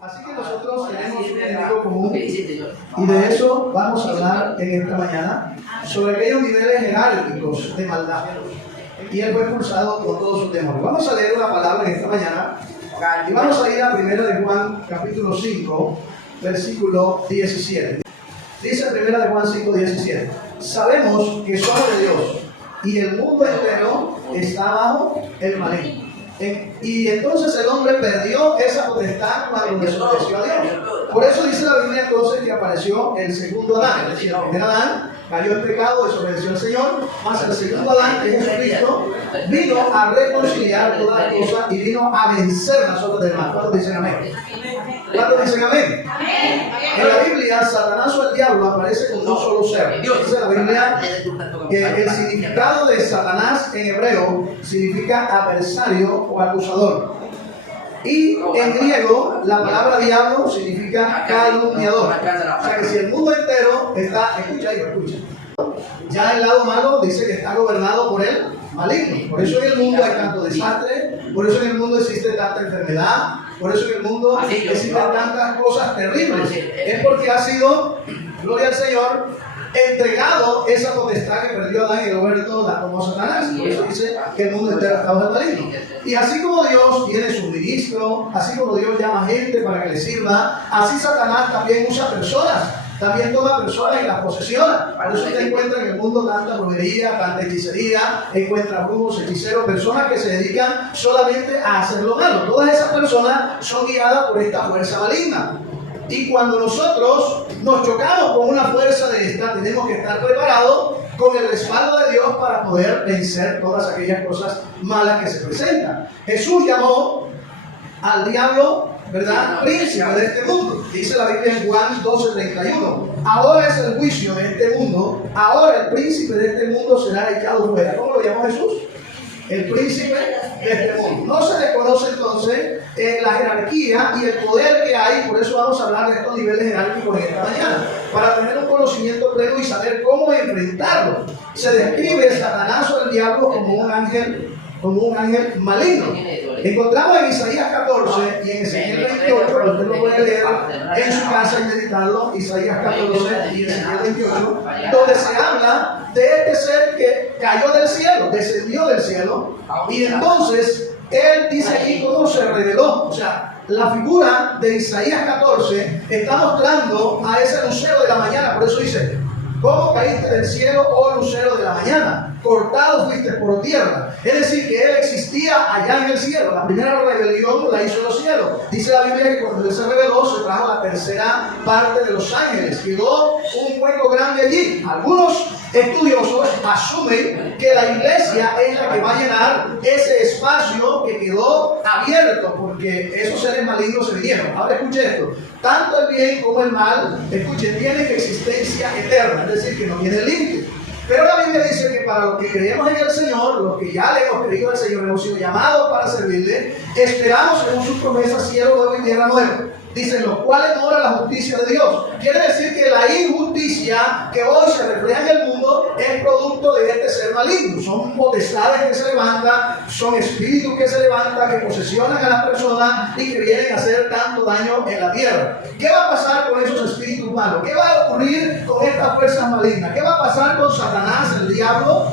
Así que nosotros tenemos un enemigo común y de eso vamos a hablar en esta mañana, sobre aquellos niveles jerárquicos de maldad. Y él fue expulsado con todos sus demonios. Vamos a leer una palabra en esta mañana y vamos a ir a 1 de Juan capítulo 5, versículo 17. Dice 1 de Juan 5, 17. Sabemos que somos de Dios y el mundo entero está bajo el maligno. Y entonces el hombre perdió esa potestad cuando desobedeció a Dios. Por eso dice la Biblia entonces que apareció el segundo Adán. Es decir, el primer Adán cayó en pecado, desobedeció al Señor, más el segundo Adán, que es Jesucristo, vino a reconciliar todas las cosas y vino a vencer las obras del mal. ¿Cuántos dicen amén? ¿Cuántos dicen amén? En la Biblia, Satanás o el diablo aparece como un solo ser. Dice la Biblia que el significado de Satanás en hebreo significa adversario o acusador. Y en griego, la palabra diablo significa calumniador. O sea que si el mundo entero está, escucha, ya el lado malo dice que está gobernado por el maligno. Por eso en el mundo hay tanto desastre, por eso en el mundo existe tanta enfermedad, por eso en el mundo existen tantas cosas terribles. Es porque ha sido, gloria al Señor, entregado esa potestad que perdió Adán y Roberto la tomó Satanás. Por eso dice que el mundo entero está bajo el maligno. Y así como Dios tiene su ministro, así como Dios llama gente para que le sirva, así Satanás también usa personas. También toma personas y las posesiona. Por eso usted encuentra en el mundo tanta brujería, tanta hechicería, encuentra brujos, hechiceros, personas que se dedican solamente a hacer lo malo. Todas esas personas son guiadas por esta fuerza maligna. Y cuando nosotros nos chocamos con una fuerza de esta, tenemos que estar preparados con el respaldo de Dios para poder vencer todas aquellas cosas malas que se presentan. Jesús llamó al diablo, ¿verdad?, príncipe de este mundo. Dice la Biblia en Juan 12:31. Ahora es el juicio de este mundo, ahora el príncipe de este mundo será echado fuera. ¿Cómo lo llamó Jesús? El príncipe de este mundo. No se le conoce entonces la jerarquía y el poder que hay. Por eso vamos a hablar de estos niveles jerárquicos en esta mañana, para tener un conocimiento pleno y saber cómo enfrentarlo. Se describe Satanás o el diablo como un ángel maligno. Encontramos en Isaías 14 y en Ezequiel 28, usted lo puede leer en su casa y meditarlo, Isaías 14 y Ezequiel 28, donde se habla de este ser que cayó del cielo, descendió del cielo, y entonces él dice aquí cómo se reveló. O sea, la figura de Isaías 14 está mostrando a ese lucero de la mañana. Por eso dice: ¿cómo caíste del cielo, oh lucero de la mañana? Cortado fuiste por tierra. Es decir, que él existía allá en el cielo. La primera rebelión la hizo en los cielos. Dice la Biblia que cuando él se rebeló, se trajo la tercera parte de los ángeles. Quedó un hueco grande allí. Algunos estudiosos asumen que la iglesia es la que va a llenar ese espacio que quedó abierto, porque esos seres malignos se vinieron. Ahora escuche esto: tanto el bien como el mal, escuchen, tienen existencia eterna, es decir, que no tiene límite. Pero la Biblia dice que para los que creemos en el Señor, los que ya le hemos creído al Señor, hemos sido llamados para servirle, esperamos según sus promesas cielo nuevo y tierra nueva. Dicen los cuales mora la justicia de Dios. Quiere decir que la injusticia que hoy se refleja en el mundo es producto de este ser maligno. Son potestades que se levantan, son espíritus que se levantan, que posesionan a las personas y que vienen a hacer tanto daño en la tierra. ¿Qué va a pasar con esos espíritus malos? ¿Qué va a ocurrir con estas fuerzas malignas? ¿Qué va a pasar con Satanás, el diablo?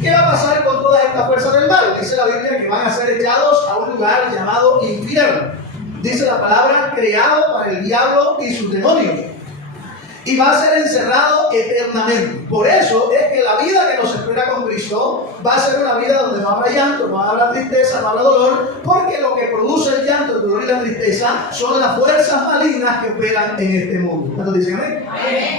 ¿Qué va a pasar con todas estas fuerzas del mal? Dice la Biblia que van a ser echados a un lugar llamado infierno. Dice la palabra, creado para el diablo y sus demonios. Y va a ser encerrado eternamente. Por eso es que la vida que nos espera con Cristo va a ser una vida donde no habrá llanto, no habrá tristeza, no habrá dolor, porque lo que produce el llanto, el dolor y la tristeza son las fuerzas malignas que operan en este mundo. ¿Cuántos dicen amén?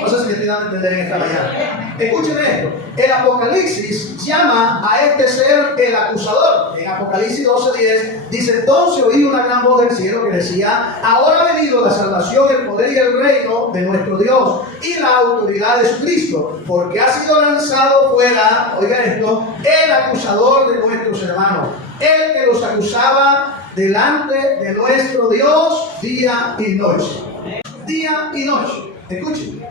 No sé si me estoy dando a entender en esta mañana. Escuchen esto: el Apocalipsis llama a este ser el acusador. En Apocalipsis 12:10 dice: entonces oí una gran voz del cielo que decía: ahora ha venido la salvación, el poder y el reino de nuestro Dios y la autoridad de su Cristo, porque ha sido lanzado fuera, oiga esto, el acusador de nuestros hermanos, el que los acusaba delante de nuestro Dios día y noche. Día y noche. Escuchen,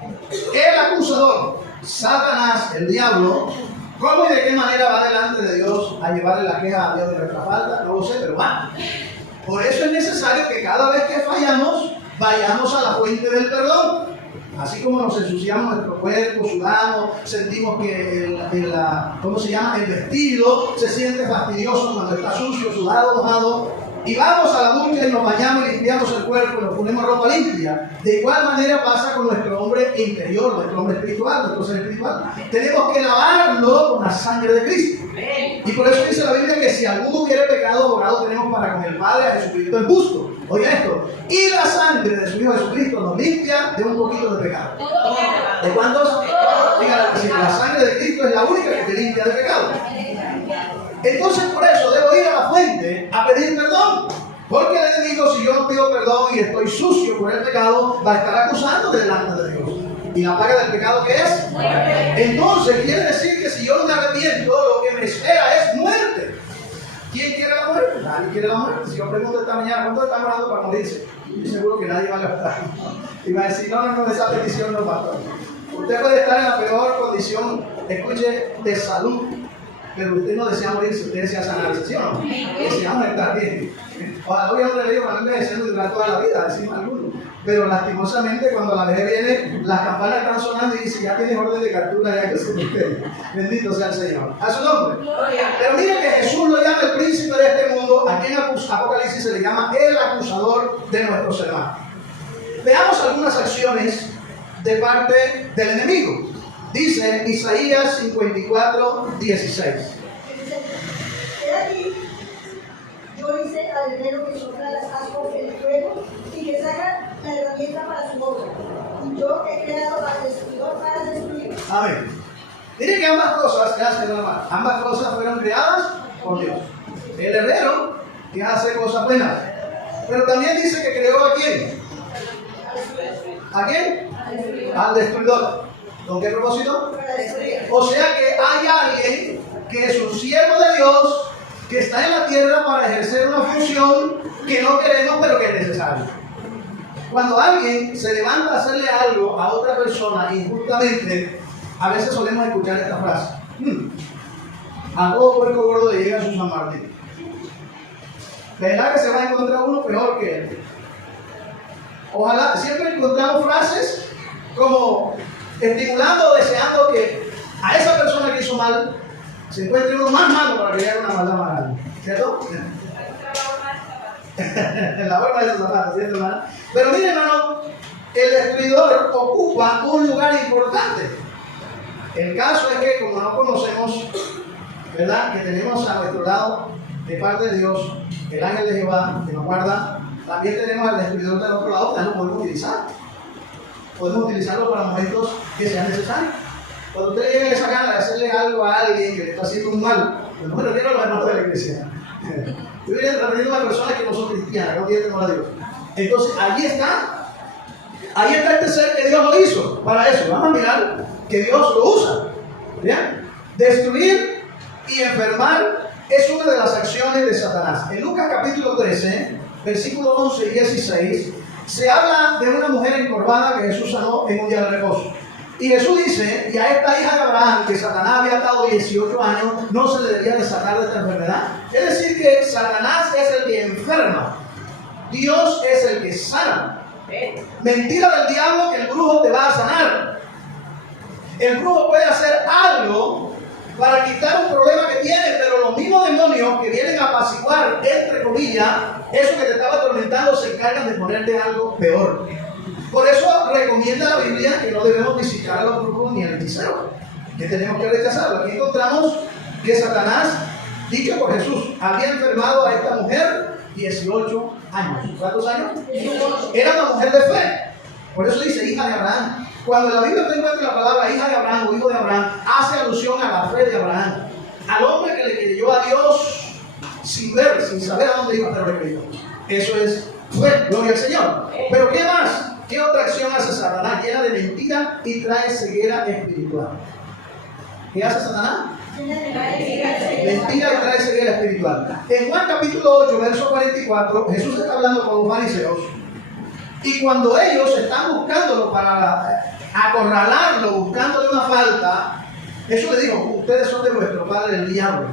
el acusador, Satanás, el diablo, ¿cómo y de qué manera va delante de Dios a llevarle la queja a Dios de nuestra falta? No lo sé, pero va. Por eso es necesario que cada vez que fallamos, vayamos a la fuente del perdón. Así como nos ensuciamos nuestro cuerpo, sudamos, sentimos que el vestido se siente fastidioso cuando está sucio, sudado, mojado. Y vamos a la ducha y nos bañamos y limpiamos el cuerpo y nos ponemos ropa limpia. De igual manera pasa con nuestro hombre interior, nuestro hombre espiritual, nuestro ser espiritual. Tenemos que lavarlo con la sangre de Cristo. Y por eso dice la Biblia que si alguno hubiere pecado, abogado tenemos para con el Padre, a Jesucristo el justo. Oiga esto. Y la sangre de su Hijo Jesucristo nos limpia de un poquito de pecado. ¿De cuántos? Diga, si la sangre de Cristo es la única que te limpia de pecado. Entonces por eso debo ir a la fuente a pedir perdón. Porque el enemigo, si yo no pido perdón y estoy sucio por el pecado, va a estar acusándome delante de Dios. ¿Y la paga del pecado qué es? Muerte. Entonces quiere decir que si yo no me arrepiento, lo que me espera es muerte. ¿Quién quiere la muerte? Nadie quiere la muerte. Si yo pregunto esta mañana, ¿cuántos están orando para morirse? Yo seguro que nadie va a levantar. Y va a decir, no, esa petición no va a estar. Usted puede estar en la peor condición, escuche, de salud, pero usted no desea morirse, usted desea sanarse, ¿sí o no? Deseamos estar bien. Ojalá hubiera un remedio para no envejecer durante toda la vida, decimos algunos. Pero lastimosamente cuando la vejez viene, las campanas están sonando y dice, ya tienes orden de captura, ya que se usted. Bendito sea el Señor. A su nombre. Pero mire que Jesús lo llama el príncipe de este mundo, aquí en Apocalipsis se le llama el acusador de nuestros hermanos. Veamos algunas acciones de parte del enemigo. Dice Isaías 54:16. Yo hice al herrero que sopla las ascuas en el fuego y que saca la herramienta para su obra. Y yo he creado al destruidor para destruir. Amén. Miren que ambas cosas, ambas cosas fueron creadas por Dios. El herrero que hace cosas buenas. Pero también dice que creó a quién. ¿A quién? Al destruidor. ¿Con qué propósito? O sea que hay alguien que es un siervo de Dios, que está en la tierra para ejercer una función que no queremos pero que es necesaria. Cuando alguien se levanta a hacerle algo a otra persona injustamente, a veces solemos escuchar esta frase: a todo puerco gordo le llega su San Martín. ¿Verdad que se va a encontrar uno peor que él? Ojalá, siempre encontramos frases como estimulando o deseando que a esa persona que hizo mal se encuentre uno más malo para que le haga una maldad más grande. ¿Cierto? La forma de esos zapatos, ¿cierto, hermano? Pero miren, hermano, el destruidor ocupa un lugar importante. El caso es que, como no conocemos, ¿verdad?, que tenemos a nuestro lado, de parte de Dios, el ángel de Jehová que nos guarda, también tenemos al destruidor del otro lado, que lo podemos utilizar. Podemos utilizarlo para momentos que sean necesarios. Cuando usted llegue a esa gana de hacerle algo a alguien que le está haciendo un mal, pues no me refiero a los hermanos de la iglesia. Yo estoy refiriendo a personas que no son cristianas, no tienen temor a Dios. Entonces, ahí está este ser que Dios lo hizo para eso. Vamos a mirar que Dios lo usa. ¿Bien? Destruir y enfermar es una de las acciones de Satanás. En Lucas capítulo 13, versículos 11 y 16, se habla de una mujer encorvada que Jesús sanó en un día de reposo. Y Jesús dice, y a esta hija de Abraham, que Satanás había atado 18 años, no se le debía de sanar de esta enfermedad. Es decir, que Satanás es el que enferma, Dios es el que sana. Mentira del diablo que el brujo te va a sanar. El brujo puede hacer algo para quitar un problema que tiene, pero los mismos demonios que vienen a apaciguar, entre comillas, eso que te estaba atormentando, se encargan de ponerte algo peor. Por eso recomienda la Biblia que no debemos visitar a los brujos ni al hechicero, que tenemos que rechazarlo. Aquí encontramos que Satanás, dicho por Jesús, había enfermado a esta mujer 18 años. ¿Cuántos años? 18. Era una mujer de fe. Por eso dice hija de Abraham. Cuando en la Biblia te encuentra la palabra hija de Abraham o hijo de Abraham, hace alusión a la fe de Abraham, al hombre que le creyó a Dios sin ver, sin saber a dónde iba, pero le creyó. Eso es fe, gloria al Señor. Pero ¿qué más? ¿Qué otra acción hace Satanás? Llena de mentira y trae ceguera espiritual. ¿Qué hace Satanás? Mentira y trae ceguera espiritual. En Juan capítulo 8, verso 44, Jesús está hablando con los fariseos. Y cuando ellos están buscándolo para acorralarlo, buscándole una falta, Jesús le dijo, ustedes son de vuestro padre el diablo.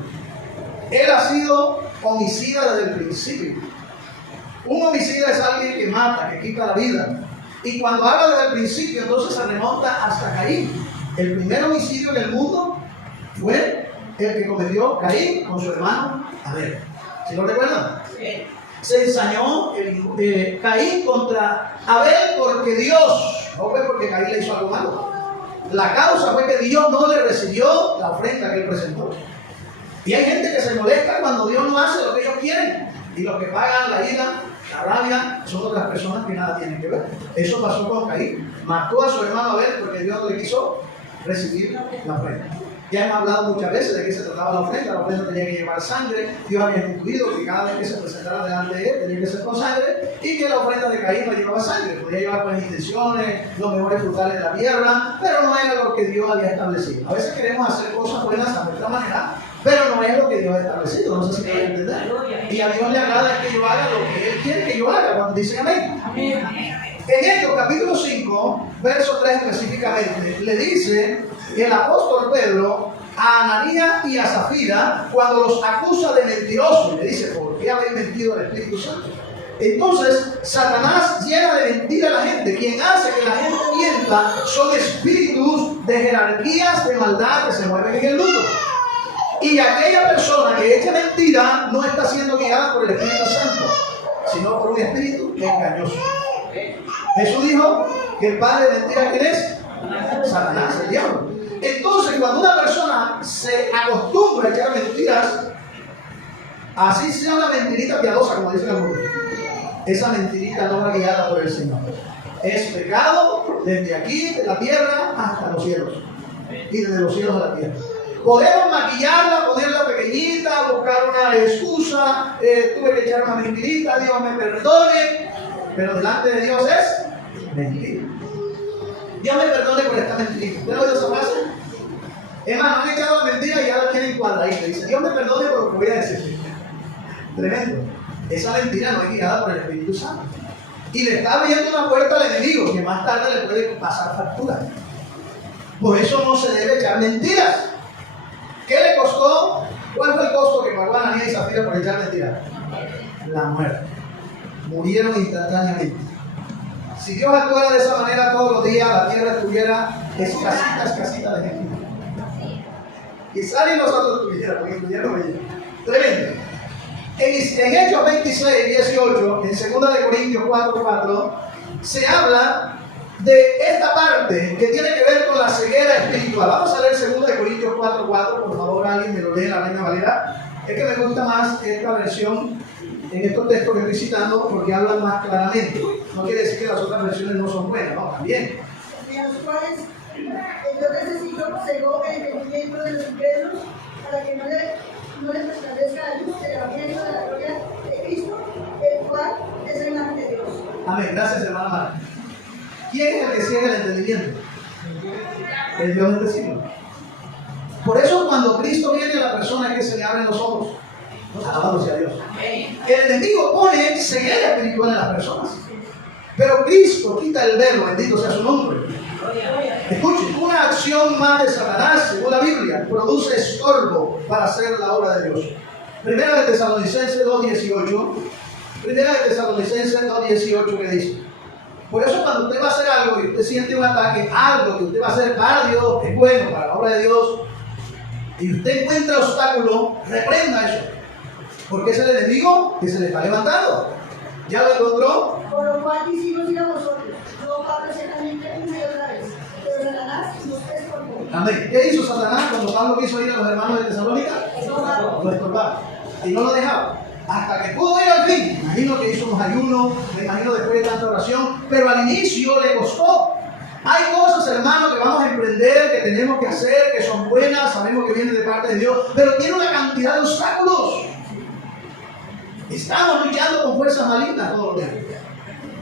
Él ha sido homicida desde el principio Un homicida es alguien que mata, que quita la vida. Y cuando habla desde el principio, entonces se remonta hasta Caín. El primer homicidio en el mundo fue el que cometió Caín con su hermano Abel. ¿Sí lo recuerdan? Sí. Se ensañó Caín contra Abel porque Dios, no fue porque Caín le hizo algo malo. La causa fue que Dios no le recibió la ofrenda que él presentó. Y hay gente que se molesta cuando Dios no hace lo que ellos quieren. Y los que pagan la ira, la rabia, son otras personas que nada tienen que ver. Eso pasó con Caín. Mató a su hermano Abel porque Dios no le quiso recibir la ofrenda. Ya hemos hablado muchas veces de qué se trataba la ofrenda tenía que llevar sangre. Dios había instituido que cada vez que se presentara delante de él tenía que ser con sangre, y que la ofrenda de Caín no llevaba sangre, podía llevar buenas intenciones, los mejores frutales de la tierra, pero no era lo que Dios había establecido. A veces queremos hacer cosas buenas a nuestra manera, pero no es lo que Dios ha establecido. No sé si me voy a entender. Y a Dios le agrada que yo haga lo que Él quiere que yo haga, cuando dice amén. En Hechos capítulo 5, verso 3 específicamente, le dice el apóstol Pedro a Ananías y a Zafira cuando los acusa de mentirosos. Le dice: ¿por qué habéis mentido al Espíritu Santo? Entonces Satanás llena de mentira a la gente. Quien hace que la gente mienta son espíritus de jerarquías de maldad que se mueven en el mundo. Y aquella persona que echa mentira no está siendo guiada por el Espíritu Santo, sino por un espíritu engañoso. Jesús dijo que el padre de mentira, ¿quién es? Satanás, el diablo. Entonces, cuando una persona se acostumbra a echar mentiras, así sea una mentirita piadosa, como dicen algunos, esa mentirita no va guiada por el Señor. Es pecado desde aquí, de la tierra, hasta los cielos. Y desde los cielos a la tierra. Podemos maquillarla, ponerla pequeñita, buscar una excusa, tuve que echar una mentirita, Dios me perdone, pero delante de Dios es mentira. Dios me perdone por esta mentirita. ¿Usted no oído esa frase? Es más, no han echado la mentira y ahora tienen cuadradito. Dice: Dios me perdone por lo que voy a decir. Tremendo. Esa mentira no es guiada por el Espíritu Santo. Y le está abriendo una puerta al enemigo que más tarde le puede pasar factura. Por eso no se debe echar mentiras. ¿Qué le costó? ¿Cuál fue el costo que pagó Ananías y Zafira por echar mentiras? La muerte. Murieron instantáneamente. Si Dios actuara de esa manera todos los días, la tierra estuviera escasita de gente. Quizá ni nosotros tuviéramos, porque tuvieron ellos. Tremendo. En Hechos 26, 18, en 2 Corintios 4:4, se habla de esta parte que tiene que ver con la ceguera espiritual. Vamos a leer 2 Corintios 4:4, por favor, alguien me lo lee, la Reina Valera. Es que me gusta más esta versión en estos textos que estoy citando porque hablan más claramente. No quiere decir que las otras versiones no son buenas, no, también. En los cuales Dios necesitó cegó el entendimiento de los incrédulos para que no les resplandezca la luz del evangelio de la gloria de Cristo, el cual es la imagen de Dios. Amén. Gracias, hermana Mara. ¿Quién es el que ciega el entendimiento? El Dios del siglo. Por eso cuando Cristo viene a la persona es que se le abren los ojos. Alabado sea Dios. El enemigo pone ceguera espiritual en las personas. Pero Cristo quita el velo, bendito sea su nombre. Escuchen, una acción más de Satanás, según la Biblia, produce estorbo para hacer la obra de Dios. Primera de Tesalonicenses 2:18. Primera de Tesalonicenses 2:18 que dice: por eso cuando usted va a hacer algo y usted siente un ataque, algo que usted va a hacer para Dios, es bueno para la obra de Dios, y usted encuentra obstáculo, reprenda eso. Porque es el enemigo que se le está levantando. ¿Ya lo encontró? Por lo cual quisimos ir a vosotros, no Pablo ciertamente una y otra vez, pero Satanás nos estorbó. Amén. ¿Qué hizo Satanás cuando Pablo quiso ir a los hermanos de Tesalónica? Lo estorbaba. Y no lo dejaba. Hasta que pudo ir al fin. Imagino que hizo unos ayunos, me imagino después de tanta oración, pero al inicio le costó. Hay cosas, hermanos, que vamos a emprender, que tenemos que hacer, que son buenas, sabemos que vienen de parte de Dios, pero tiene una cantidad de obstáculos. Estamos luchando con fuerzas malignas todos los días.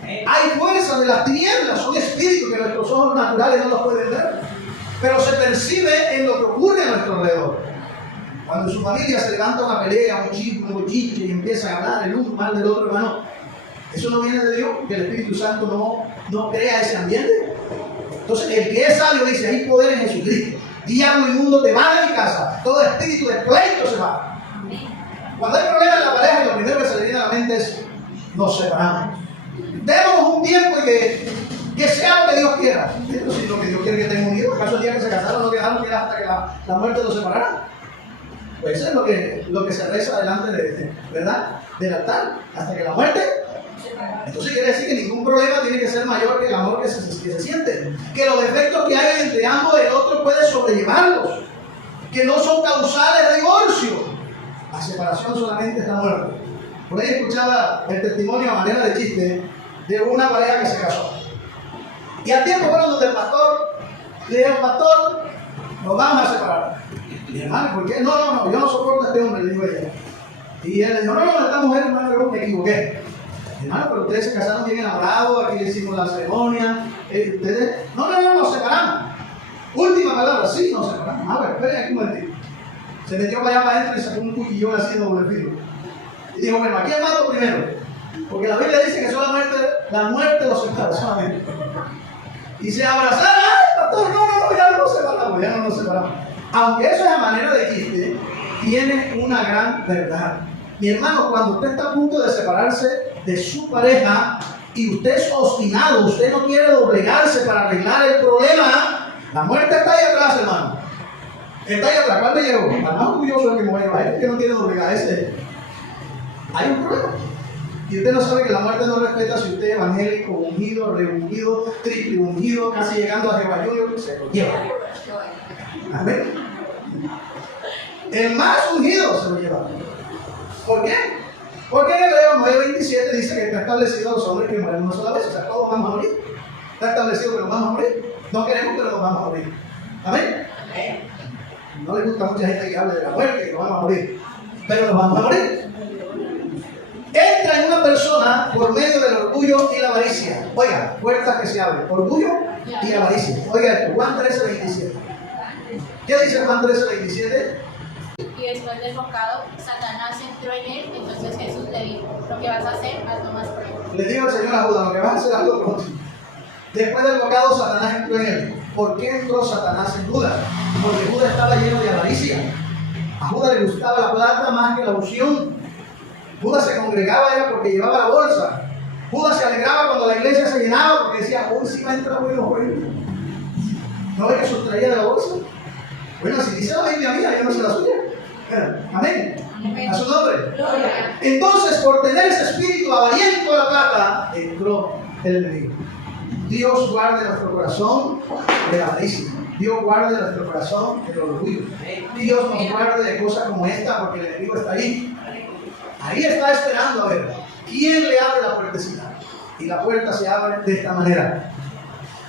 Hay fuerzas de las tinieblas, son espíritus que nuestros ojos naturales no los pueden ver, pero se percibe en lo que ocurre a nuestro alrededor. Cuando en su familia se levanta una pelea, un chisme, un bochinche y empiezan a hablar el uno mal del otro, hermano, eso no viene de Dios, que el Espíritu Santo no crea ese ambiente. Entonces, el que es sabio dice: hay poder en Jesucristo. Diablo inmundo, te va de mi casa. Todo espíritu de pleito se va. Cuando hay problemas en la pareja, lo primero que se le viene a la mente es: nos separamos. Démonos un tiempo y que sea lo que Dios quiera. Pero si lo que Dios quiere que estén unidos, ¿acaso el día que se casaron no quedaron que era hasta que la muerte los separara? Pues eso es lo que se reza delante ¿verdad? Del altar, hasta que la muerte. Entonces quiere decir que ningún problema tiene que ser mayor que el amor que se siente. Que los defectos que hay entre ambos, el otro puede sobrellevarlos. Que no son causales de divorcio. La separación solamente es la muerte. Por ahí escuchaba el testimonio a manera de chiste de una pareja que se casó. Y al tiempo fueron donde el pastor le dijeron: pastor, nos vamos a separar. Y mi hermano, ¿por qué? No, yo no soporto a este hombre, le dijo ella. Y él le dijo: no, esta mujer, hermano, yo me equivoqué. Hermano, pero ustedes se casaron bien enamorados, aquí le hicimos la ceremonia. Ustedes, no, nos separamos. Última palabra, sí, nos separamos. A ver, esperen aquí un momentito. Se metió para allá para adentro y sacó un cuchillón así de doble filo. Y dijo: bueno, ¿a quién mato primero? Porque la Biblia dice que solamente la muerte los separa, solamente. Y se abrazaron: ¡ay, pastor! No, ya no nos separamos. Aunque eso es a manera de chiste, tiene una gran verdad. Mi hermano, cuando usted está a punto de separarse de su pareja y usted es obstinado, usted no quiere doblegarse para arreglar el problema, la muerte está ahí atrás, hermano. Está ahí atrás. ¿Cuál me llegó? Al más orgulloso que me voy a llevar, es que no tiene doblegada ese. Hay un problema. Y usted no sabe que la muerte no respeta si usted es evangélico, ungido, reungido, triple ungido, casi llegando a Jehová Junior, se lo lleva. Amén. El más ungido se lo lleva. ¿Por qué? Porque en Hebreos 9:27 dice que está establecido a los hombres que mueren una sola vez. O sea, todos vamos a morir. Está establecido que nos vamos a morir. No queremos, pero nos vamos a morir. Amén. No le gusta a mucha gente que hable de la muerte, que nos vamos a morir. Pero nos vamos a morir. Entra en una persona por medio del orgullo y la avaricia. Oiga, puertas que se abren: orgullo y avaricia. Oiga esto, Juan 13:27. ¿Qué dice Juan 13:27? Y después del bocado, Satanás entró en él. Entonces Jesús le dijo: lo que vas a hacer, hazlo más pronto. Le dijo el Señor a Judas: lo que vas a hacer, hazlo pronto. Después del bocado, Satanás entró en él. ¿Por qué entró Satanás en Judas? Porque Judas estaba lleno de avaricia. A Judas le gustaba la plata más que la unción. Judas se congregaba era porque llevaba la bolsa. Judas se alegraba cuando la iglesia se llenaba porque decía: uy, si va a entrar bueno. ¿No ve que sustraía de la bolsa? Bueno, si dice la Biblia mía, yo no sé la suya. Amén. A su nombre. Entonces, por tener ese espíritu avariento de la plata, entró el enemigo. Dios guarde nuestro corazón de la avaricia. Dios guarde nuestro corazón del orgullo. Dios nos guarde de cosas como esta, porque el enemigo está ahí. Ahí está esperando a ver quién le abre la puertecita. Y la puerta se abre de esta manera.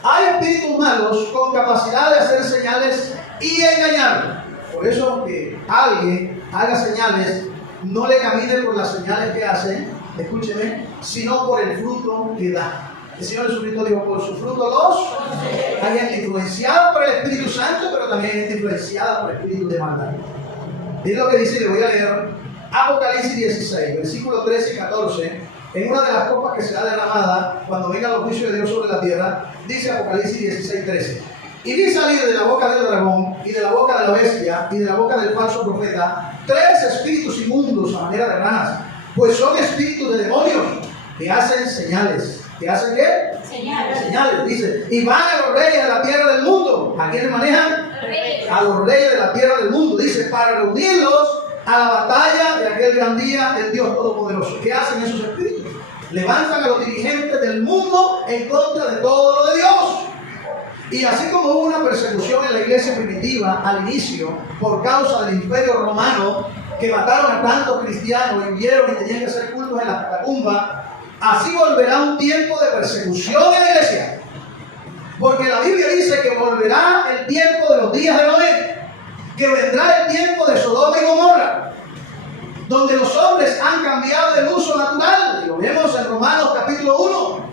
Hay espíritus malos con capacidad de hacer señales y engañar. Por eso, aunque alguien haga señales, no le camine por las señales que hace, escúcheme, sino por el fruto que da. El Señor Jesucristo dijo: por su fruto los hay gente influenciada por el Espíritu Santo, pero también gente influenciada por espíritus de maldad. Es lo que dice, le voy a leer Apocalipsis 16, versículos 13 y 14. En una de las copas que será derramada cuando vengan los juicios de Dios sobre la tierra, dice Apocalipsis 16, 13: y vi salir de la boca del dragón y de la boca de la bestia y de la boca del falso profeta 3 espíritus inmundos a manera de ranas, pues son espíritus de demonios que hacen señales. ¿Que hacen qué? Señales, dice. Y van a los reyes de la tierra del mundo. ¿A quiénes manejan? A los reyes de la tierra del mundo, dice, para reunirlos a la batalla de aquel gran día del Dios Todopoderoso. ¿Qué hacen esos espíritus? Levantan a los dirigentes del mundo en contra de todo lo de Dios. Y así como hubo una persecución en la iglesia primitiva al inicio por causa del imperio romano, que mataron a tantos cristianos y huyeron y tenían que hacer cultos en las catacumbas, así volverá un tiempo de persecución en la iglesia. Porque la Biblia dice que volverá el tiempo de los días de Noé, que vendrá el tiempo de Sodoma y Gomorra, donde los hombres han cambiado del uso natural. Y lo vemos en Romanos capítulo 1.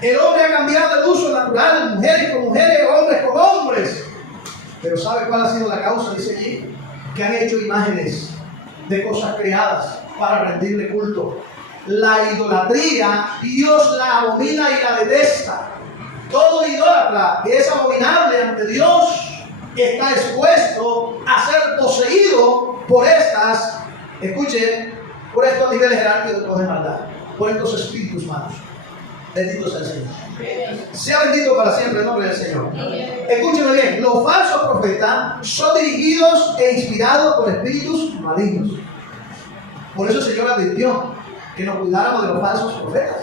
El hombre ha cambiado el uso natural, mujeres con mujeres, hombres con hombres. Pero ¿sabe cuál ha sido la causa? Dice allí, que han hecho imágenes de cosas creadas para rendirle culto. La idolatría, Dios la abomina y la detesta. Todo idólatra que es abominable ante Dios está expuesto a ser poseído por estas, escuchen, por estos niveles jerárquicos de maldad. por estos espíritus malos. Bendito sea el Señor. Sea bendito para siempre el nombre del Señor. Escúcheme bien, los falsos profetas son dirigidos e inspirados por espíritus malignos. Por eso el Señor advirtió que nos cuidáramos de los falsos profetas.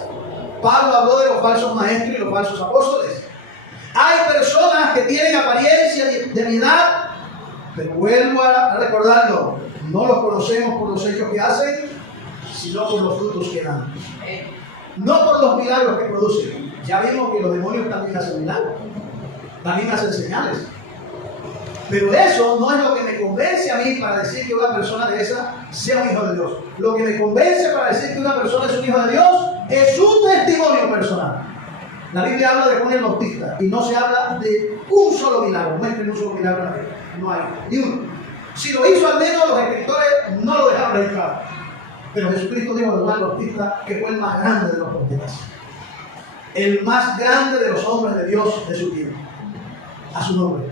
Pablo habló de los falsos maestros y los falsos apóstoles. Hay personas que tienen apariencia de piedad, pero vuelvo a recordarlo, no los conocemos por los hechos que hacen, sino por los frutos que dan. No por los milagros que producen. Ya vimos que los demonios también hacen milagros, también hacen señales. Pero eso no es lo que me convence a mí para decir que una persona de esa sea un hijo de Dios. Lo que me convence para decir que una persona es un hijo de Dios es su testimonio personal. La Biblia habla de Juan el Bautista y no se habla de un solo milagro. Muestren un solo milagro, no hay ni uno. Si lo hizo al menos, los escritores no lo dejaron registrar. Pero Jesucristo dijo de Juan el Bautista que fue el más grande de los profetas, el más grande de los hombres de Dios de su tiempo. A su nombre.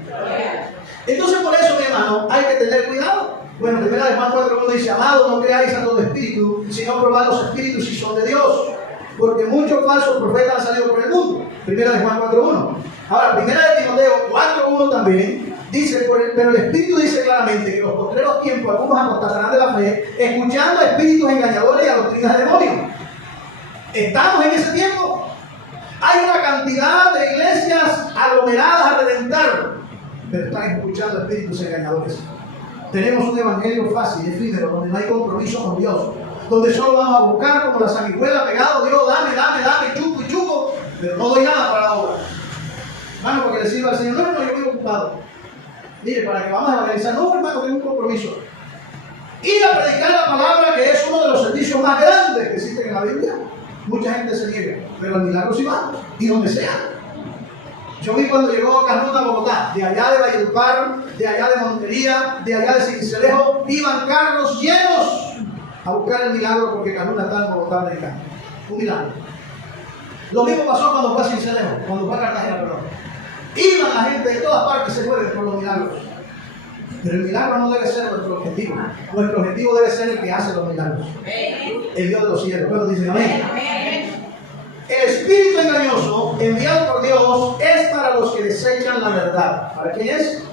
Entonces, por eso, mi hermano, hay que tener cuidado. Bueno, primera de Juan 4:1 dice: amado, no creáis a todo espíritu, sino probad los espíritus si son de Dios, porque muchos falsos profetas han salido por el mundo. Primera de Juan 4:1. Ahora, primera de Timoteo 4:1 también dice: pero el Espíritu dice claramente que en los postreros tiempos algunos apostatarán de la fe, escuchando a espíritus engañadores y a doctrinas de demonios. ¿Estamos en ese tiempo? Hay una cantidad de iglesias aglomeradas a reventar, pero están escuchando espíritus engañadores. Tenemos un evangelio fácil, efímero, donde no hay compromiso con Dios, donde solo vamos a buscar como la sanguijuela pegado: Dios, dame, chupo, pero no doy nada para la obra. Hermano, porque le sirva al Señor. No, yo voy ocupado. Mire, para que vamos a evangelizar, no, hermano, tengo un compromiso. Ir a predicar la palabra, que es uno de los servicios más grandes que existen en la Biblia. Mucha gente se niega, pero el milagro sí va, y donde sea. Yo vi cuando llegó Carlota a Bogotá, de allá de Valledupar, de allá de Montería, de allá de Cincelejo, iban carros llenos a buscar el milagro, porque Carlota está en Bogotá, americano. Un milagro. Lo mismo pasó cuando fue a Cincelejo, cuando fue a Cartagena, perdón. Iban la gente de todas partes, se mueven por los milagros. Pero el milagro no debe ser nuestro objetivo. Nuestro objetivo debe ser el que hace los milagros. El Dios de los cielos. Bueno, dicen amén. El espíritu engañoso enviado por Dios es para los que desechan la verdad. ¿Para quién es?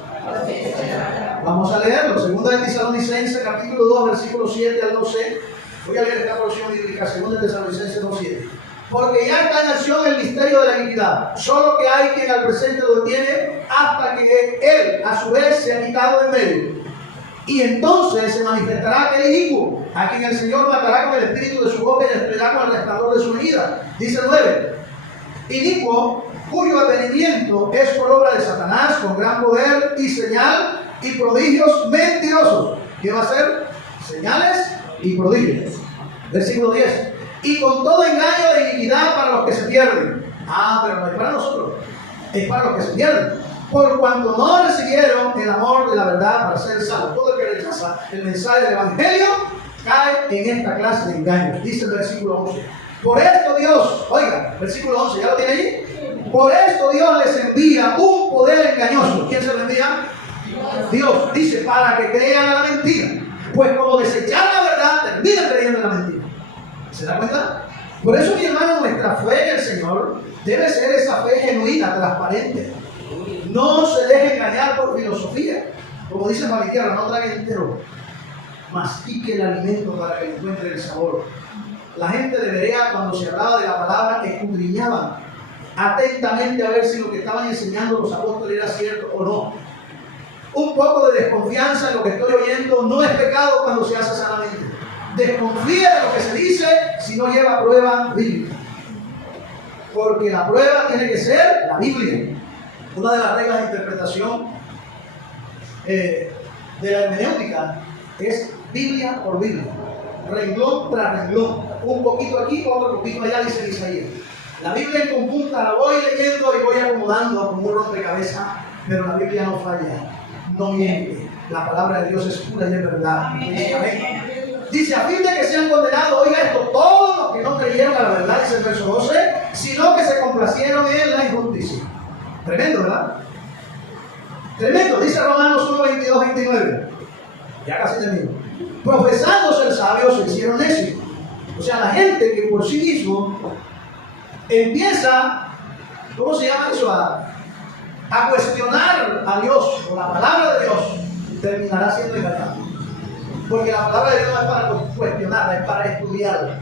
Vamos a leerlo. Segunda de Tesalonicenses, capítulo 2, versículo 7 al 12. Voy a leer esta porción bíblica. Segunda de Tesalonicenses 2:7. Porque ya está en acción el misterio de la iniquidad, solo que hay quien al presente lo detiene hasta que él a su vez se ha quitado de medio. Y entonces se manifestará aquel inicuo, a quien el Señor matará con el espíritu de su boca y destruirá con el resplandor de su venida. Dice el 9. Inicuo, cuyo advenimiento es por obra de Satanás, con gran poder y señal y prodigios mentirosos. ¿Qué va a hacer? Señales y prodigios. Versículo 10. Y con todo engaño de iniquidad para los que se pierden. Pero no es para nosotros, es para los que se pierden. Por cuanto no recibieron el amor de la verdad para ser salvos. Todo el que rechaza el mensaje del Evangelio cae en esta clase de engaños. Dice el versículo 11. Por esto Dios, oiga, versículo 11, ¿ya lo tiene ahí? Por esto Dios les envía un poder engañoso. ¿Quién se lo envía? Dios. Dice, para que crean a la mentira. Pues como desecharon la verdad, terminan creyendo en la mentira. ¿Se da cuenta? Por eso, mi hermano, nuestra fe en el Señor debe ser esa fe genuina, transparente. No se deje engañar por filosofía. Como dice Maliquiara, no trague entero. Mastique el alimento para que encuentre el sabor. La gente de Berea, cuando se hablaba de la palabra, escudriñaban atentamente a ver si lo que estaban enseñando los apóstoles era cierto o no. Un poco de desconfianza en lo que estoy oyendo no es pecado cuando se hace sanamente. Desconfía de lo que se dice si no lleva prueba bíblica. Porque la prueba tiene que ser la Biblia. Una de las reglas de interpretación de la hermenéutica es Biblia por Biblia. Renglón tras renglón. Un poquito aquí, otro poquito allá, dice Isaías. La Biblia en conjunta la voy leyendo y voy acomodando como un rompecabezas, pero la Biblia no falla, no miente. La palabra de Dios es pura y es verdad. Dice, a fin de que sean condenados, oiga esto, todos los que no creyeron a la verdad, dice el verso 12, sino que se complacieron en la injusticia. Tremendo, ¿verdad? Tremendo, dice Romanos 1, 22, 29. Ya casi termino. Profesando ser sabios, se hicieron necios O sea, la gente que por sí mismo empieza, ¿cómo se llama eso? A cuestionar a Dios o la palabra de Dios, terminará siendo engañado. Porque la palabra de Dios no es para cuestionarla, es para estudiarla.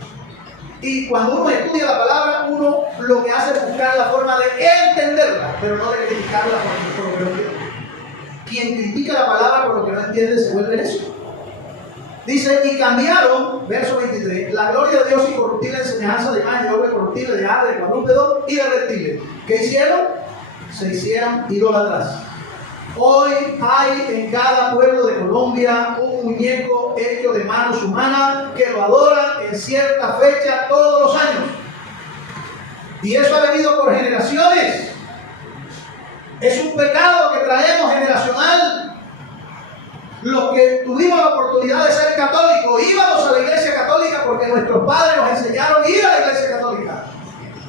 Y cuando uno estudia la palabra, uno lo que hace es buscar la forma de entenderla, pero no de criticarla por lo que no entiende. Quien critica la palabra por lo que no entiende se vuelve necio. Dice, y cambiaron, verso 23, la gloria de Dios incorruptible en semejanza de imagen de hombre corruptible, de ave, de cuadrúpedo y de reptiles. ¿Qué hicieron? Se hicieron idólatras. Hoy hay en cada pueblo de Colombia un muñeco hecho de manos humanas que lo adoran en cierta fecha todos los años. Y eso ha venido por generaciones. Es un pecado que traemos generacional. Los que tuvimos la oportunidad de ser católicos, íbamos a la iglesia católica porque nuestros padres nos enseñaron a ir a la iglesia católica.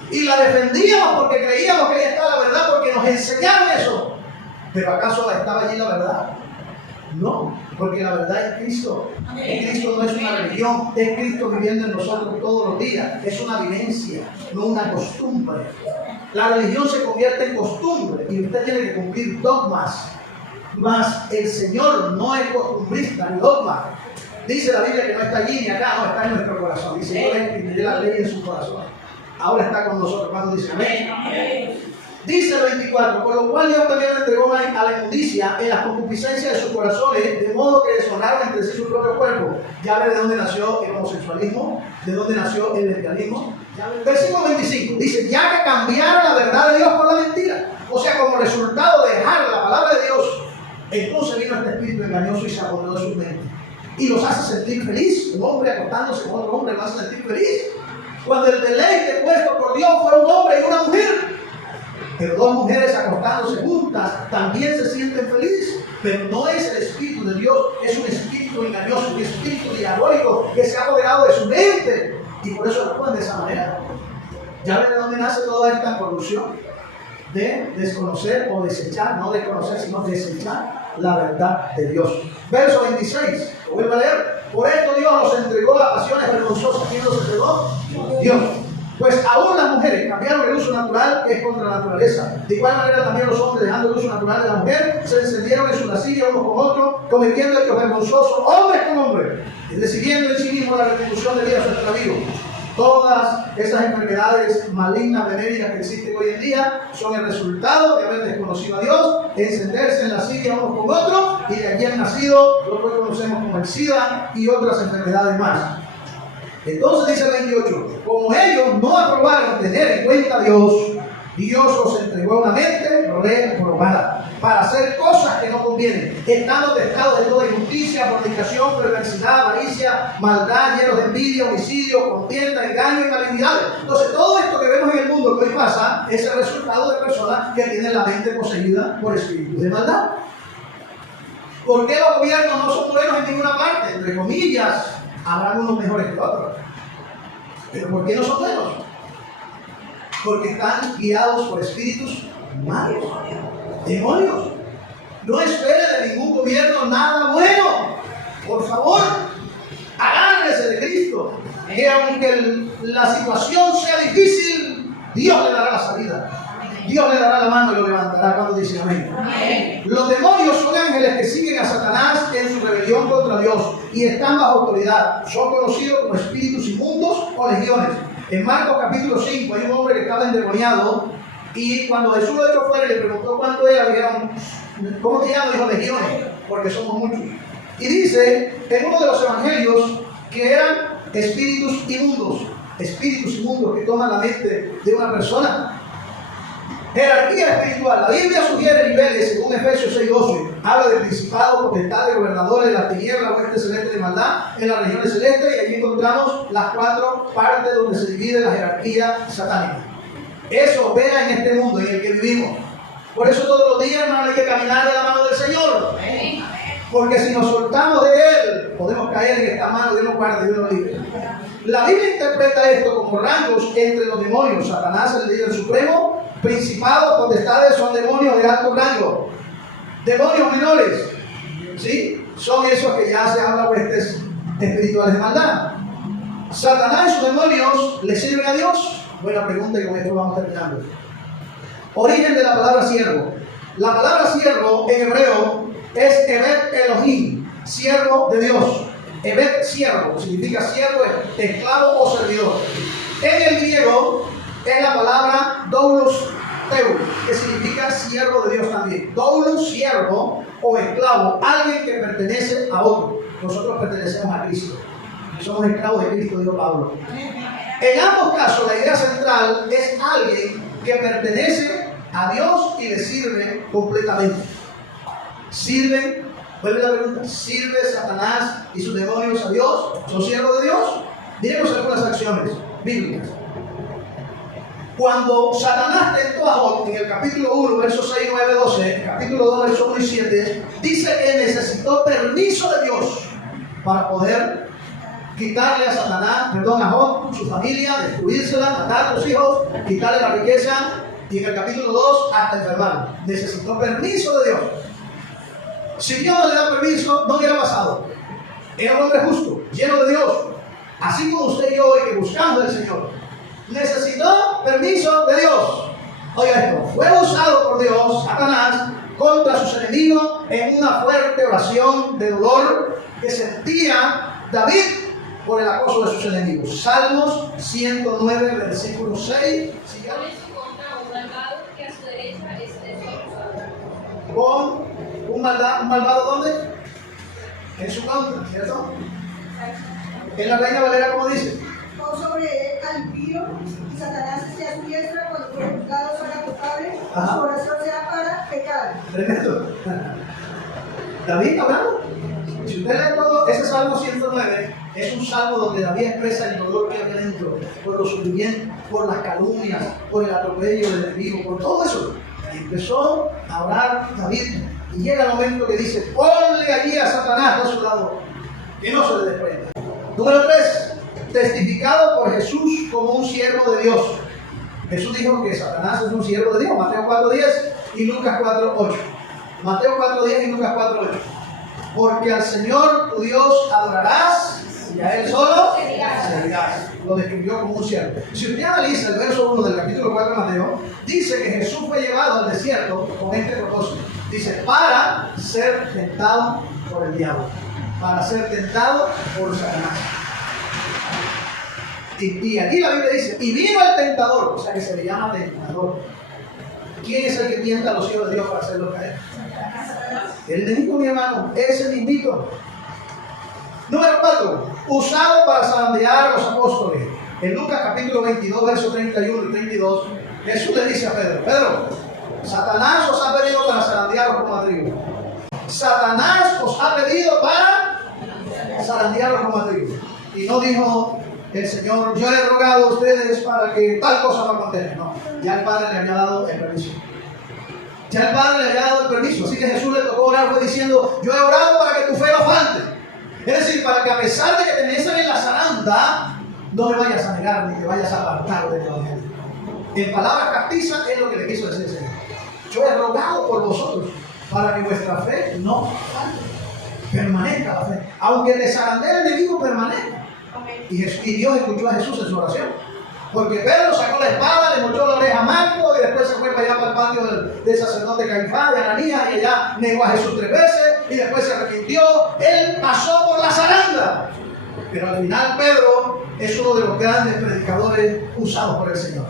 Y la defendíamos porque creíamos que ahí está la verdad, porque nos enseñaron eso. ¿Pero acaso estaba allí la verdad? No, porque la verdad es Cristo. Y Cristo no es una religión, es Cristo viviendo en nosotros todos los días. Es una vivencia, no una costumbre. La religión se convierte en costumbre y usted tiene que cumplir dogmas. Mas el Señor no es costumbrista ni dogma. Dice la Biblia que no está allí ni acá, no, está en nuestro corazón. Dice, yo le la ley en su corazón. Ahora está con nosotros. Cuando dice amén. Dice el 24, por lo cual Dios también le entregó a la inmundicia en las concupiscencias de sus corazones, de modo que deshonraron entre sí su propio cuerpo. Ya ve de dónde nació el homosexualismo, de dónde nació el lesbianismo. Versículo 25, dice, ya que cambiaron la verdad de Dios por la mentira. O sea, como resultado de dejar la palabra de Dios, entonces vino este espíritu engañoso y se apoderó de sus mentes. Y los hace sentir feliz. Un hombre acostándose con otro hombre lo hace sentir feliz. Cuando el deleite puesto por Dios fue un hombre y una mujer. Pero dos mujeres acostándose juntas también se sienten felices. Pero no es el espíritu de Dios, es un espíritu engañoso, un espíritu diabólico que se ha apoderado de su mente. Y por eso actúan de esa manera. ¿Ya ven de dónde nace toda esta corrupción? De desconocer o desechar, no desconocer, sino desechar la verdad de Dios. Verso 26, lo vuelvo a leer. Por esto Dios nos entregó a pasiones vergonzosas. ¿Quién nos entregó? Dios. Pues aún las mujeres cambiaron el uso natural, que es contra la naturaleza. De igual manera también los hombres, dejando el uso natural de la mujer, se encendieron en su lascivia unos con otros, cometiendo hechos vergonzosos, hombres con hombres, decidiendo en sí mismo la retribución de vida a su extravío. Todas esas enfermedades malignas, venénicas que existen hoy en día son el resultado de haber desconocido a Dios, encenderse en lascivia unos con otros, y de allí han nacido lo que conocemos como el SIDA y otras enfermedades más. Entonces dice el 28, como ellos no aprobaron tener en cuenta a Dios, Dios los entregó a una mente reprobada para hacer cosas que no convienen, estando testados de toda injusticia, fornicación, perversidad, avaricia, maldad, llenos de envidia, homicidio, contienda, engaño y malignidad. Entonces todo esto que vemos en el mundo que hoy pasa es el resultado de personas que tienen la mente poseída por espíritus de maldad. ¿Por qué los gobiernos no son buenos en ninguna parte? Entre comillas, habrán unos mejores que otros. ¿Pero por qué no son buenos? Porque están guiados por espíritus malos, demonios. No espere de ningún gobierno nada bueno. Por favor, agárrese de Cristo. Que aunque la situación sea difícil, Dios le dará la salida. Dios le dará la mano y lo levantará cuando dice amén. Amén. Los demonios son ángeles que siguen a Satanás en su rebelión contra Dios y están bajo autoridad. Son conocidos como espíritus inmundos o legiones. En Marcos capítulo 5 hay un hombre que estaba endemoniado y cuando Jesús lo echó fuera y le preguntó cuánto era, le dijeron, ¿cómo te llamas? Dijo legiones, porque somos muchos. Y dice en uno de los evangelios que eran espíritus inmundos que toman la mente de una persona. Jerarquía espiritual. La Biblia sugiere niveles, según Efesios 6:12. Habla de principados, potestades, gobernadores de las tinieblas, hueste celeste de maldad en las regiones celestes, y allí encontramos las 4 partes donde se divide la jerarquía satánica. Eso opera en este mundo en el que vivimos. Por eso todos los días, hermano, hay que caminar de la mano del Señor. Porque si nos soltamos de Él, podemos caer en esta mano de unos guardas y unos libres. La Biblia interpreta esto como rangos entre los demonios. Satanás es el líder supremo. Principados, potestades son demonios de alto rango. Demonios menores, ¿sí? Son esos que ya se habla huestes espirituales de maldad. ¿Satanás y sus demonios le sirven a Dios? Buena pregunta y con esto vamos terminando. Origen de la palabra siervo. La palabra siervo en hebreo es Evet Elohim, siervo de Dios. Evet, siervo, significa siervo, esclavo o servidor. En el griego es la palabra doulos teu, que significa siervo de Dios también. Doulos, siervo o esclavo, alguien que pertenece a otro. Nosotros pertenecemos a Cristo. Somos esclavos de Cristo, dijo Pablo. En ambos casos, la idea central es alguien que pertenece a Dios y le sirve completamente. ¿Sirve? Vuelve la pregunta. ¿Sirve Satanás y sus demonios a Dios? ¿Son siervos de Dios? Miremos algunas acciones bíblicas. Cuando Satanás tentó a Job, en el capítulo 1, versos 6, 9, 12, capítulo 2, versos 1 y 7, dice que necesitó permiso de Dios para poder quitarle a Satanás, a Job, su familia, destruírsela, matar a los hijos, quitarle la riqueza, y en el capítulo 2 hasta enfermarlo. Necesitó permiso de Dios. Si Dios no le da permiso, no hubiera pasado. Era un hombre justo, lleno de Dios, así como usted y yo hoy, que buscando al Señor. Necesitó permiso de Dios. Oiga esto, fue usado por Dios, Satanás, contra sus enemigos en una fuerte oración de dolor que sentía David por el acoso de sus enemigos. Salmos 109, versículo 6. Pone su contra un malvado que a su derecha es destrozado. Con un malvado, ¿dónde? En su contra, ¿cierto? En la Reina Valera, ¿cómo dice? Pon sobre él al impío y Satanás sea su diestra cuando por el pecado fuera culpable, Ajá. su oración será para pecar. Tremendo. David hablando. Si usted lee todo ese Salmo 109, es un salmo donde David expresa el dolor que había dentro, por los sufrimientos, por las calumnias, por el atropello del enemigo, por todo eso. Y empezó a orar David. Y llega el momento que dice: ponle allí a Satanás a su lado, que no se le desprenda. Número 3, testificado por Jesús como un siervo de Dios. Jesús dijo que Satanás es un siervo de Dios, Mateo 4:10 y Lucas 4:8. Mateo 4:10 y Lucas 4:8. Porque al Señor tu Dios adorarás y a Él solo servirás. Lo describió como un siervo. Si usted analiza el verso 1 del capítulo 4 de Mateo, dice que Jesús fue llevado al desierto con este propósito. Dice, para ser tentado por el diablo. Para ser tentado por Satanás. Y aquí la Biblia dice, y vino el tentador, o sea que se le llama tentador. ¿Quién es el que tienta a los hijos de Dios para hacerlos caer? El enemigo, mi hermano, es el invito. Número 4, usado para zarandear a los apóstoles. En Lucas capítulo 22, versos 31 y 32, Jesús le dice a Pedro: Pedro, Satanás os ha pedido para zarandearos como a trigo. Satanás os ha pedido para zarandearos como a trigo. Y no dijo el Señor: yo he rogado a ustedes para que tal cosa no acontezca. No, ya el Padre le había dado el permiso. Ya el Padre le había dado el permiso. Así que Jesús le tocó orar, fue diciendo: yo he orado para que tu fe no falte. Es decir, para que a pesar de que te metan en la zaranda, no me vayas a negar ni te vayas a apartar del Evangelio. En palabras castizas es lo que le quiso decir el Señor. Yo he rogado por vosotros para que vuestra fe no falte. Permanezca la fe. Aunque te zarandee el enemigo, permanezca. Y Dios escuchó a Jesús en su oración. Porque Pedro sacó la espada, le mochó la oreja a Marco y después se fue para allá para el patio del sacerdote Caifás, de Ananías, y allá negó a Jesús 3 veces y después se arrepintió. Él pasó por la zaranda. Pero al final Pedro es uno de los grandes predicadores usados por el Señor.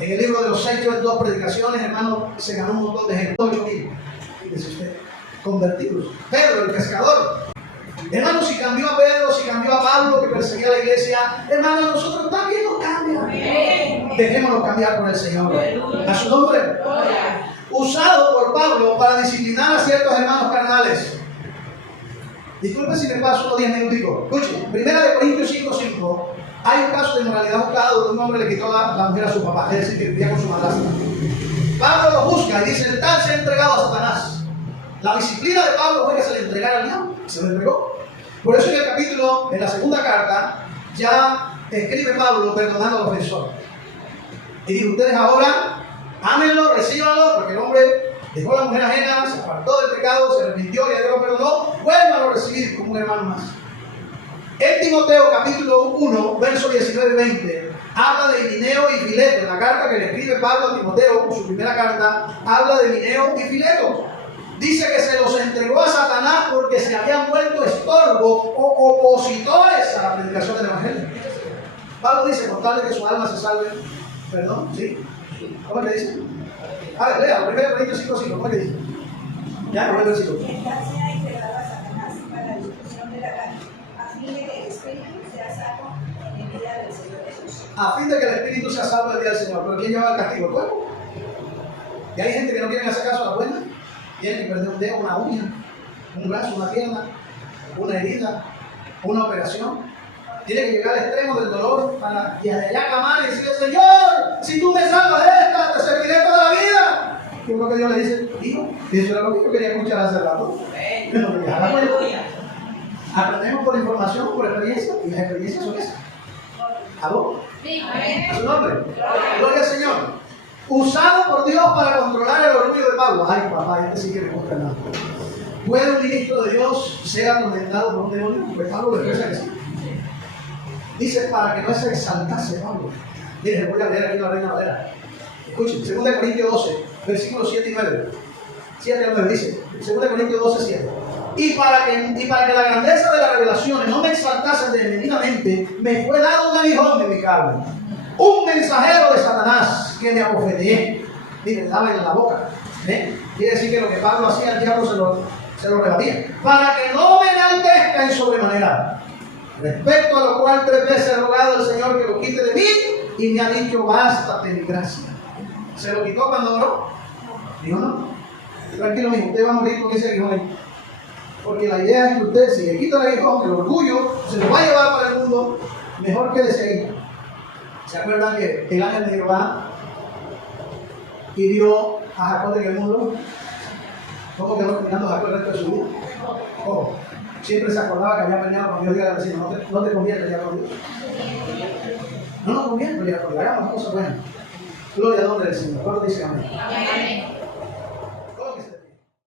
En el libro de los Hechos, en 2 predicaciones, hermano, se ganó un montón de gente. 8.000, fíjese usted, convertidos. Pedro, el pescador. Hermano, si cambió a Pedro, si cambió a Pablo, que perseguía a la iglesia, hermano, nosotros también nos cambian. Dejémonos cambiar por el Señor. A su nombre. Usado por Pablo para disciplinar a ciertos hermanos carnales. Disculpe si me paso unos 10 minuticos. Escuche, 1 Corintios 5:5. Hay un caso de inmoralidad buscado donde un hombre le quitó la mujer a su papá, es decir, que vivía con su madrastra. Pablo lo busca y dice: el tal se ha entregado a Satanás. La disciplina de Pablo fue que se le entregara al diablo. Se lo entregó. Por eso en el capítulo, en la segunda carta, ya escribe Pablo perdonando al ofensor. Y dice: ustedes ahora, ámenlo, recíbanlo, porque el hombre dejó a la mujer ajena, se apartó del pecado, se arrepintió y a Dios lo perdonó, vuélvanlo a recibir como un hermano más. En Timoteo capítulo 1, versos 19 y 20, habla de Himeneo y Fileto. En la carta que le escribe Pablo a Timoteo, su primera carta, habla de Himeneo y Fileto. Dice que se los entregó a Satanás porque se habían vuelto estorbo o opositores a la predicación del Evangelio. Pablo dice, con tal de que su alma se salve. Perdón, ¿sí? ¿Cómo es que dice? A ver, lea, 1 Corintios 5:5, ¿cómo es que dice? Ya, no voy a versículo. A fin de que el espíritu sea salvo el día del Señor. ¿Pero quién lleva el castigo? ¿El cuerpo? Y hay gente que no quiere hacer caso a la buena. Tiene que perder un dedo, una uña, un brazo, una pierna, una herida, una operación. Tiene que llegar al extremo del dolor para y de allá clamar y decirle, Señor, si tú me salvas de esta, te serviré toda la vida. ¿Qué es lo que Dios le dice? Hijo, y eso era lo que yo quería escuchar hace rato. Aprendemos por información, por experiencia, y las experiencias son esas. ¿Aló? ¿A su nombre? Gloria al Señor. Usado por Dios para controlar el orgullo de Pablo. Ay, papá, este sí que me gusta nada. ¿Puede un ministro de Dios ser atormentado por un demonio? Pues Pablo le expresa que sí. Dice, para que no se exaltase Pablo. Miren, voy a leer aquí la Reina Valera. Escuchen, 2 Corintios 12, versículos 7 y 9. 7 al 9 dice, 2 Corintios 12, 7. Y para que la grandeza de las revelaciones no me exaltase desmedidamente, me fue dado un aguijón de mi carne, un mensajero de Satanás que me abofeteé. Miren, daba en la boca. Quiere decir que lo que Pablo hacía, el diablo se lo rebatía. Para que no me enaltezca en sobremanera. Respecto a lo cual 3 veces he rogado al Señor que lo quite de mí, y me ha dicho, bástate mi gracia. ¿Se lo quitó cuando oró? Dijo, no. Tranquilo, mijo, usted va a morir con ese aguijón ahí. Porque la idea es que usted, si le quita el aguijón, el orgullo se lo va a llevar para el mundo, mejor quédese ahí. ¿Se acuerdan que el ángel de Jehová hirió a Jacob en el mundo? ¿Cómo quedó caminando Jacob el resto de su vida? ¿Cómo? Siempre se acordaba que había peleado con Dios y al vecino, no te conviene pelear con Dios. No nos conviene pelear con Dios, hagamos cosas buenas. Gloria al nombre del Señor. ¿Cuándo dice amén?